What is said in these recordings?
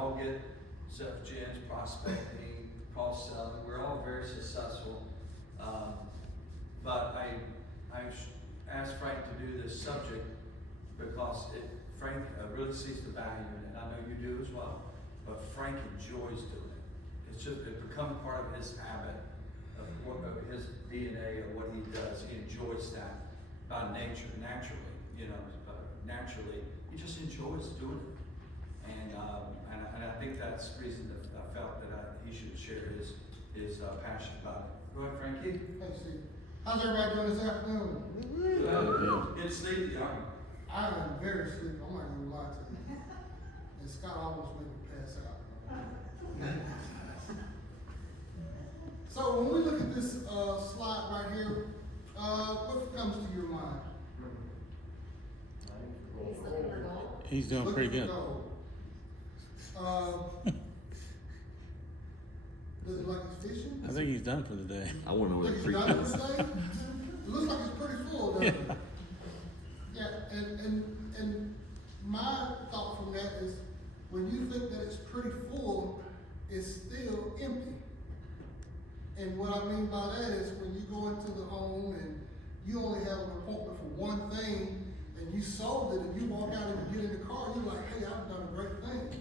all get self-gens, prospecting, cross-selling, we're all very successful. But I asked Frank to do this subject because Frank really sees the value in it, I know you do as well, but Frank enjoys doing it. It's become part of his habit, of his DNA, of what he does. He enjoys that by nature, naturally, naturally, he just enjoys doing it. And I think that's the reason that I felt that he should share his passion about it. Go ahead, Frankie. Hey, Steve. How's everybody doing this afternoon? Get sleepy, aren't you? I am very sleepy. I'm not gonna lie to you. And Scott almost made me pass out. So when we look at this slide right here, what comes to your mind? He's looking for gold. He's doing pretty Looking good. for gold. Does it like he's fishing? I think he's done for the day. I wanna know where Think the he's creek done is. for the day? It looks like it's pretty full, doesn't it? Yeah, and my thought from that is, when you think that it's pretty full, it's still empty. And what I mean by that is, when you go into the home and you only have an appointment for one thing, and you sold it, and you walk out and you get in the car, you're like, hey, I've done a great thing.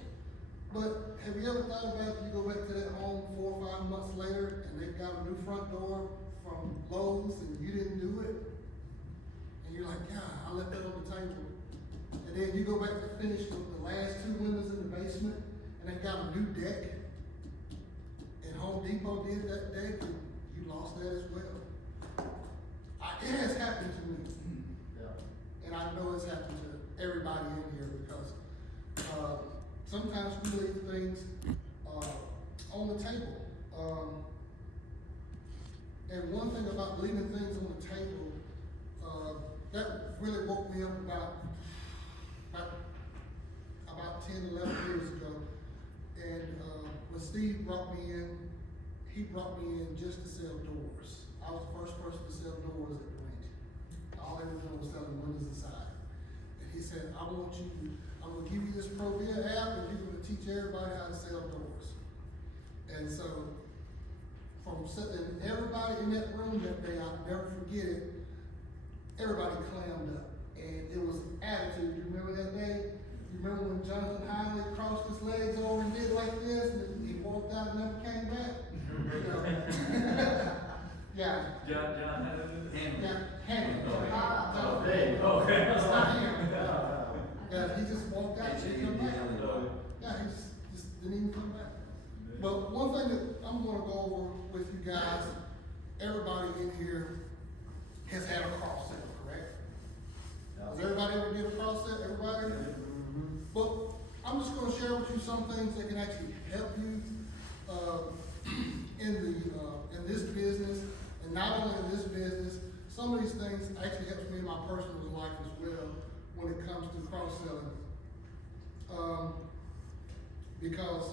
But have you ever thought about if you go back to that home 4 or 5 months later, and they've got a new front door from Lowe's, and you didn't do it? And you're like, God, I left that on the table. And then you go back to finish with the last 2 windows in the basement, and they've got a new deck. And Home Depot did that deck, and you lost that as well. It has happened to me. And I know it's happened to everybody in here, because sometimes we leave things on the table. And one thing about leaving things on the table, that really woke me up about 10, 11 years ago. And when Steve brought me in, he brought me in just to sell doors. I was the first person to sell doors at the ranch. All they were doing was selling windows inside. And he said, I'm gonna give you this Provia app, and you're gonna teach everybody how to sell doors. And so, from sitting everybody in that room that day, I'll never forget it, everybody clammed up. And it was attitude. You remember that day? You remember when Jonathan Heinley crossed his legs over and did like this, and he walked out and never came back? Yeah. John Hannah. Yeah, Hank. Okay. It's not him. Yeah, he just walked out and didn't come back. Yeah, he just didn't even come back. But one thing that I'm gonna go over with you guys, everybody in here has had a cross sale, correct? Has everybody ever did a cross sale? Everybody? But I'm just gonna share with you some things that can actually help you in this business, and not only in this business. Some of these things actually helps me in my personal life as well when it comes to cross selling, because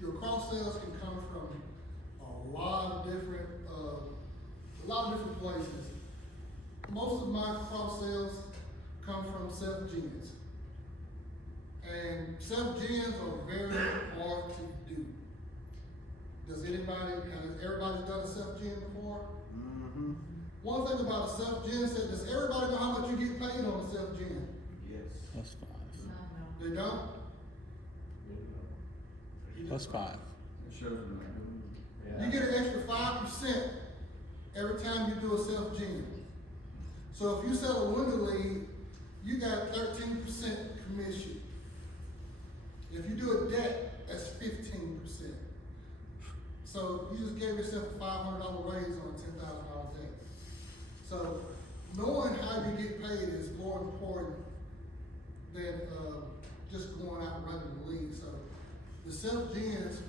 your cross sales can come from a lot of different places. Most of my cross sales come from self-gens. And self-gens are very hard to do. Has everybody done a self-gen before? Mm-hmm. One thing about a self-gen set, does everybody know how much you get paid on a self-gen? Yes. Plus 5. They don't? Plus 5. It shows them. You get an extra 5% every time you do a self-gen. So if you sell a window lead, you got 13% commission. If you do a deck, that's 15%. So you just gave yourself a $500 raise on a $10,000 deck. So knowing how you get paid is more important than just going out and running the lead. So the self-gens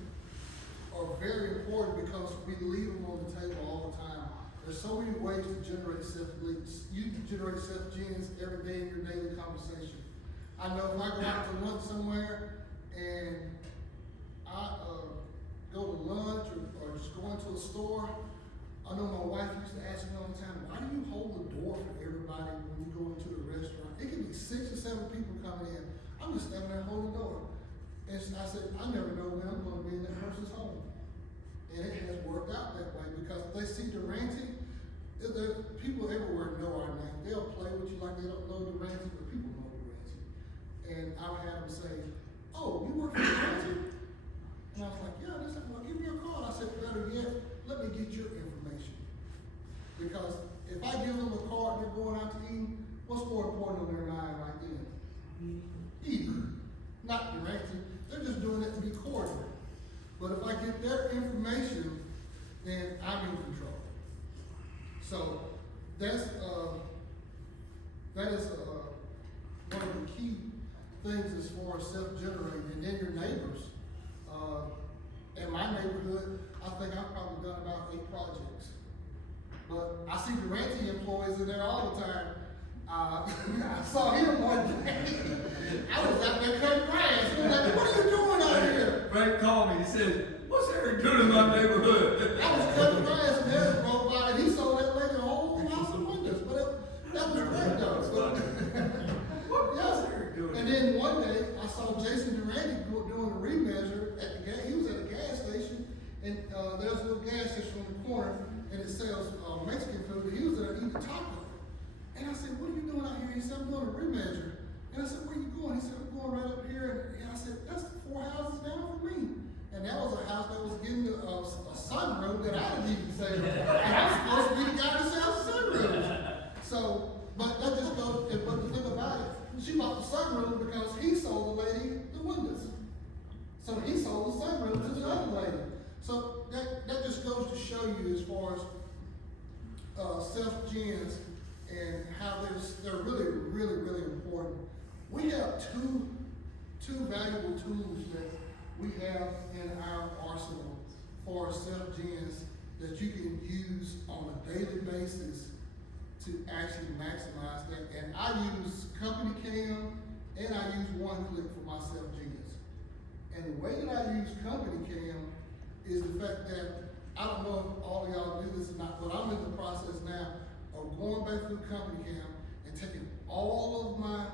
are very important because we leave them on the table all the time. There's so many ways to generate self-leads. You can generate self-gens every day in your daily conversation. I know if I go out to lunch somewhere and I go to lunch or just go into a store, I know my wife used to ask me all the time, why do you hold the door for everybody when you go into a restaurant? It can be 6 or 7 people coming in. I'm just standing there holding the door. And I said, I never know when I'm gonna be in that person's home. And it has worked out that way because they see Durante. People everywhere know our name. They'll play with you like they don't know Durante, but people know Durante. And I'll have them say, oh, you work for Durante? And I was like, yeah. They said, well, give me a call. I said, better yet, let me get your information. Because if I give them a card and they're going out to eat, what's more important on their mind right then? Eating. Not Durante. They're just doing it to be cordial. But if I get their information, then I'm in control. So that is one of the key things as far as self-generating. And then your neighbors. In my neighborhood, I think I've probably done about 8 projects. But I see Durante employees in there all the time. I saw him one day. I was out there cutting grass. He was like, what are you doing out here? Frank called me, he said, what's Eric doing in my neighborhood? I was cutting grass and Eric rolled by and he sold that lady a whole house of windows. But that was great though. What was Eric doing? And then one day I saw Jason Durante doing a remeasure at the gas. He was at a gas station and there's a little gas station on the corner and it sells Mexican food. And he was there eating a taco. And I said, what are you doing out here? He said, I'm doing a remeasure. And I said, where are you going? He said, I'm going right up here. And I said, that's 4 houses down from me. And that was a house that was getting a sunroom that I didn't even say. And I'm supposed to be the guy that sells sunrooms. So, but that just goes, but the thing about it, she bought the sunroom because he sold the lady the windows. So he sold the sunroom to the other lady. So that just goes to show you as far as self-gens and how they're really, really, really important. We have two valuable tools that we have in our arsenal for self-gens that you can use on a daily basis to actually maximize that. And I use Company Cam and I use OneClick for my self-gens. And the way that I use Company Cam is the fact that, I don't know if all of y'all do this or not, but I'm in the process now of going back through Company Cam and taking all of my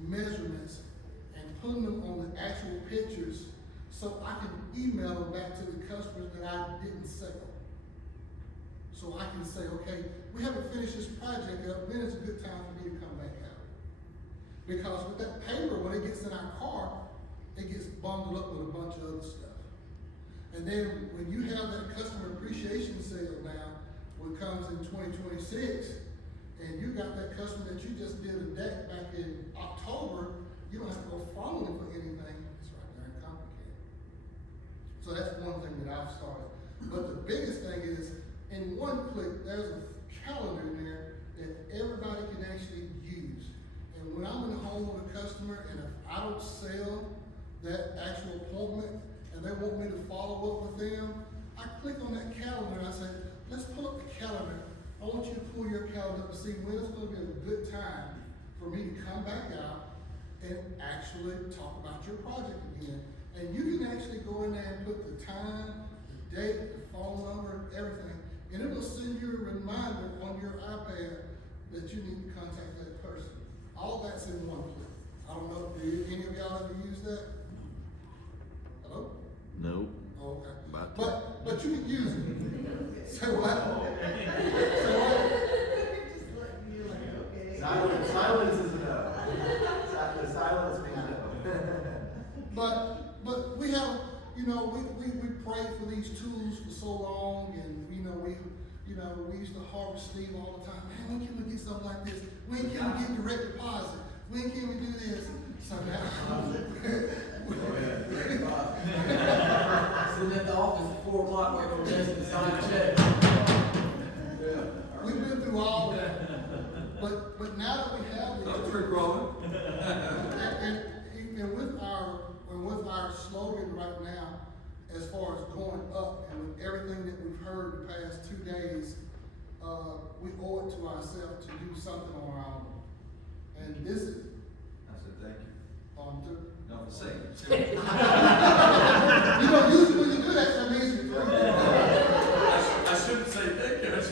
measurements and putting them on the actual pictures so I can email them back to the customers that I didn't sell. So I can say, okay, we haven't finished this project yet, then it's a good time for me to come back out. Because with that paper, when it gets in our car, it gets bundled up with a bunch of other stuff. And then when you have that customer appreciation sale now, what comes in 2026, and you got that customer that you just did a deck back in October, you don't have to go follow them for anything. It's right there and complicated. So that's one thing that I've started. But the biggest thing is, in OneClick, there's a calendar in there that everybody can actually use. And when I'm in the home of a customer, and if I don't sell that actual appointment, and they want me to follow up with them, I click on that calendar and I say, let's pull up the calendar. I want you to pull your calendar up to see when it's going to be a good time for me to come back out and actually talk about your project again. And you can actually go in there and put the time, the date, the phone number, everything, and it'll send you a reminder on your iPad that you need to contact that person. All that's in OneClick. I don't know, do any of y'all ever use that? Hello? Nope. Oh, okay. About to. But you can use it. Say what? Say what? Silence is no. Silence means no. But we have, we pray for these tools for so long, and we used to harvest Steve all the time. Man, when can we get something like this? When can we get direct deposit? When can we do this? So now, Sitting at the office at 4 o'clock waiting for Jason to sign a check. we've been through all that. But now that we have That's this, Rick Rowan. and with our slogan right now, as far as going up, and with everything that we've heard the past 2 days, we owe it to ourselves to do something on our own. And this is I said, thank you. No, I'm saying. usually when you do that, that means you're through. I shouldn't say thank you. I should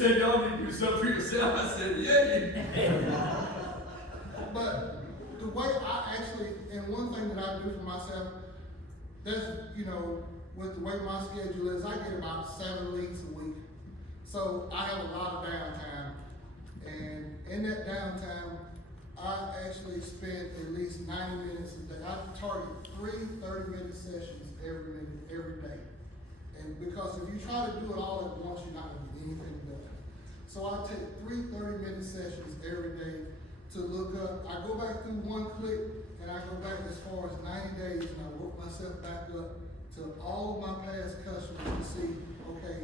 said y'all need to do something for yourself, I said, yeah. But the way I actually, and one thing that I do for myself, that's, you know, with the way my schedule is, I get about 7 leads a week. So I have a lot of downtime. And in that downtime, I actually spend at least 90 minutes a day. I target 3 30-minute sessions every day. And because if you try to do it all at once, you're not gonna get anything done. So I take 3 30-minute sessions every day to look up. I go back through one click and I go back as far as 90 days and I work myself back up to all of my past customers to see, okay,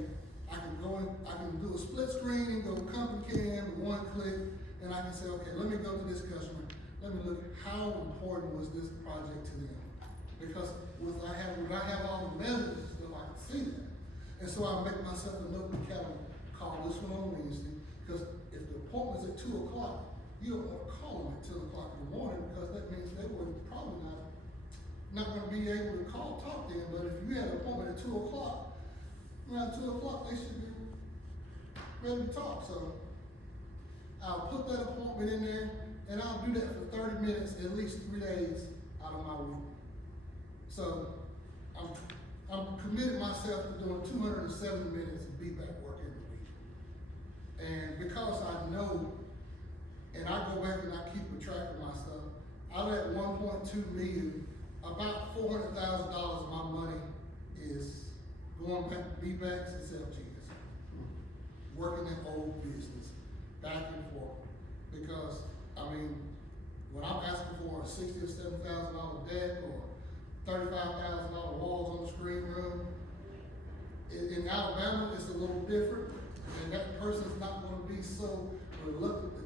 I can go in, I can do a split screen and go company cam with one click, and I can say, okay, let me go to this customer. Let me look, how important was this project to them? Because when I have all the measures and stuff, I can see that. And so I make myself a note in the calendar, call this one on Wednesday, because if the appointment's at 2 o'clock, you don't want to call them at 10 o'clock in the morning, because that means they were probably not gonna be able to talk to them. But if you had an appointment at 2 o'clock, around 2 o'clock, they should be ready to talk. So I'll put that appointment in there, and I'll do that for 30 minutes, at least 3 days out of my week. So I'm committed myself to doing 270 minutes of feedback work every week. And because I know, and I go back and I keep a track of my stuff, out of that 1.2 million, about $400,000 of my money is going back to feedbacks and self-cheers. Working that old business, back and forth. Because, I mean, when I'm asking for a $60,000 or $70,000 deck or $35,000 walls on the screen room, in Alabama, it's a little different. And that person's not gonna be so reluctant to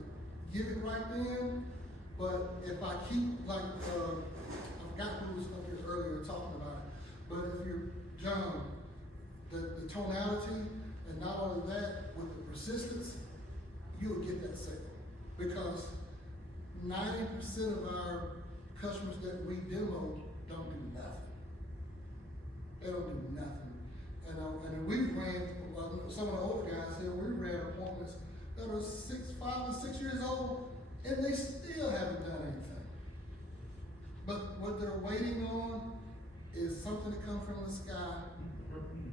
give it right then. But if I keep, like, I forgot who was up here earlier talking about it, but if you're John, the tonality, and not only that, with the persistence, you'll get that sale. Because 90% of our customers that we demo don't do nothing. They don't do nothing. And we ran, some of the older guys here, we ran appointments that are 5 and 6 years old, and they still haven't done anything. But what they're waiting on is something to come from the sky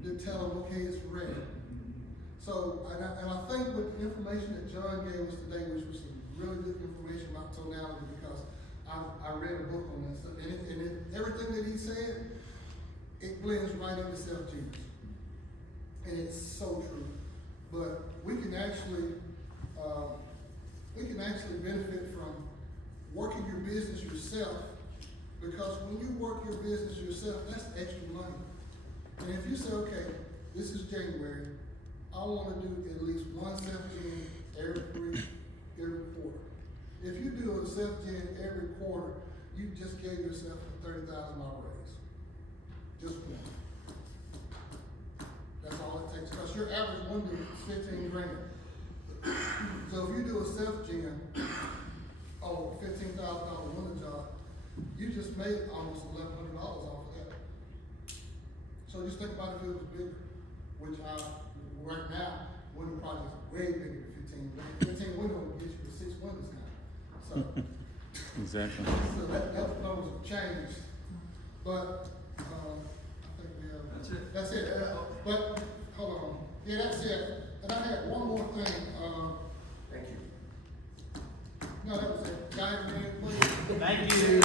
to tell them, okay, it's ready. So, and I think with the information that John gave us today, which was some really good information about tonality, because I read a book on that stuff, and everything that he said, it blends right into self-cheers. And it's so true. But we can actually benefit from working your business yourself, because when you work your business yourself, that's extra money. And if you say, okay, this is January, I want to do at least one self-gen every quarter. If you do a self-gen every quarter, you just gave yourself a $30,000 raise. Just one. That's all it takes, because your average window is 15 grand. So if you do a self-gen, $15,000 window job, you just made almost $1,100 off of that. So just think about if it was bigger, which right now, window projects are way bigger than 15 grand. 15 window will get you to 6 windows now. So, Exactly. so that numbers have changed. But, I think we have. That's it. That's it. But, hold on. Yeah, that's it. And I had one more thing. Thank you. No, that was it. Guy, man, please. Thank you.